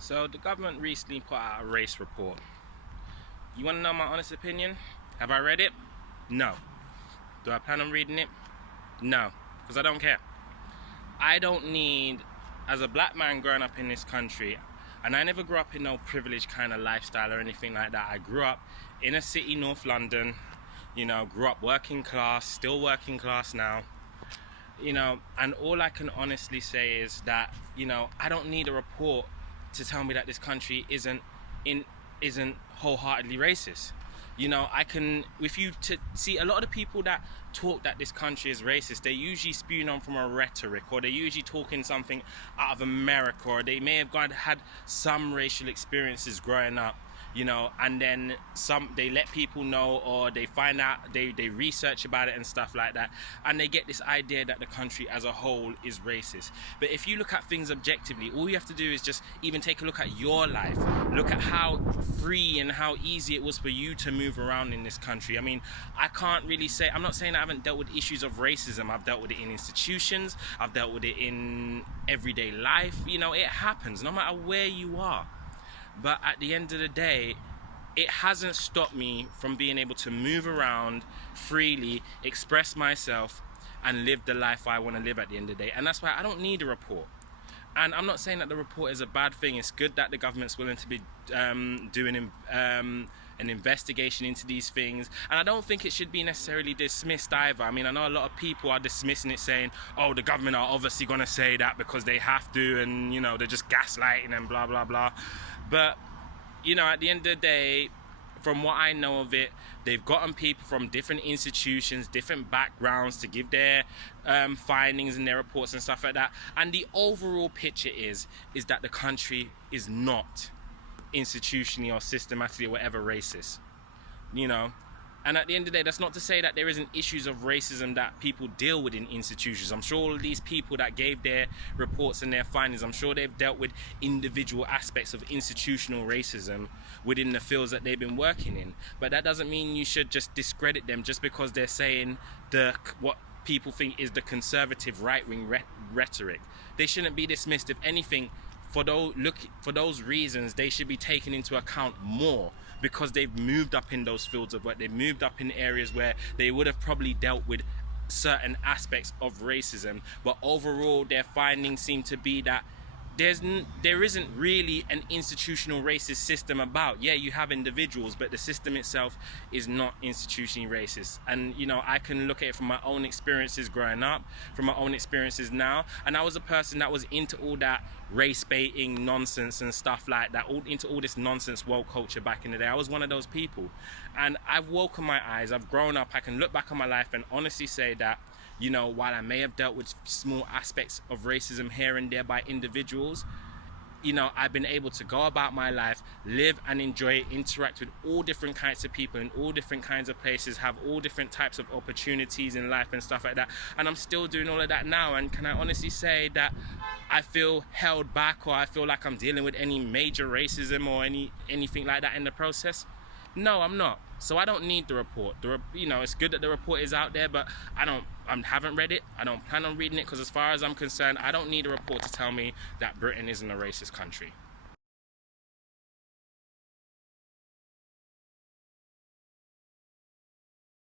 So the government recently put out a race report. You want to know my honest opinion? Have I read it? No. Do I plan on reading it? No, because I don't care. I don't need, as a black man growing up in this country, and I never grew up in no privileged kind of lifestyle or anything like that. I grew up in a city, North London, grew up working class, still working class now, and all I can honestly say is that, I don't need a report to tell me that this country isn't wholeheartedly racist. I can, if you to see a lot of the people that talk that this country is racist, they're usually spewing on from a rhetoric, or they're usually talking something out of America, or they may have had some racial experiences growing up, and then they let people know, or they find out, they research about it and stuff like that, and they get this idea that the country as a whole is racist. But if you look at things objectively, all you have to do is just even take a look at your life, look at how free and how easy it was for you to move around in this country. I mean, I can't really say, I'm not saying I haven't dealt with issues of racism. I've dealt with it in institutions, I've dealt with it in everyday life. It happens no matter where you are. But at the end of the day, it hasn't stopped me from being able to move around freely, express myself, and live the life I want to live at the end of the day. And that's why I don't need a report. And I'm not saying that the report is a bad thing. It's good that the government's willing to be doing an investigation into these things. And I don't think it should be necessarily dismissed either. I mean, I know a lot of people are dismissing it, saying, oh, the government are obviously going to say that because they have to, and, they're just gaslighting and blah, blah, blah. But, at the end of the day, from what I know of it, they've gotten people from different institutions, different backgrounds to give their findings and their reports and stuff like that. And the overall picture is that the country is not institutionally or systematically or whatever racist, And at the end of the day, that's not to say that there isn't issues of racism that people deal with in institutions. I'm sure all of these people that gave their reports and their findings, I'm sure they've dealt with individual aspects of institutional racism within the fields that they've been working in. But that doesn't mean you should just discredit them just because they're saying what people think is the conservative right-wing rhetoric. They shouldn't be dismissed. If anything, for those reasons, they should be taken into account more, because they've moved up in those fields of work. They've moved up in areas where they would have probably dealt with certain aspects of racism. But overall, their findings seem to be that there isn't really an institutional racist system about. Yeah, you have individuals, but the system itself is not institutionally racist. And I can look at it from my own experiences growing up, from my own experiences now. And I was a person that was into all that race baiting nonsense and stuff like that, into all this nonsense woke culture back in the day. I was one of those people, and I've woken my eyes. I've grown up. I can look back on my life and honestly say that, while I may have dealt with small aspects of racism here and there by individuals, I've been able to go about my life, live and enjoy, interact with all different kinds of people in all different kinds of places, have all different types of opportunities in life and stuff like that. And I'm still doing all of that now. And can I honestly say that I feel held back, or I feel like I'm dealing with any major racism or anything like that in the process? No, I'm not. So I don't need the report. It's good that the report is out there, but I haven't read it. I don't plan on reading it, because as far as I'm concerned, I don't need a report to tell me that Britain isn't a racist country.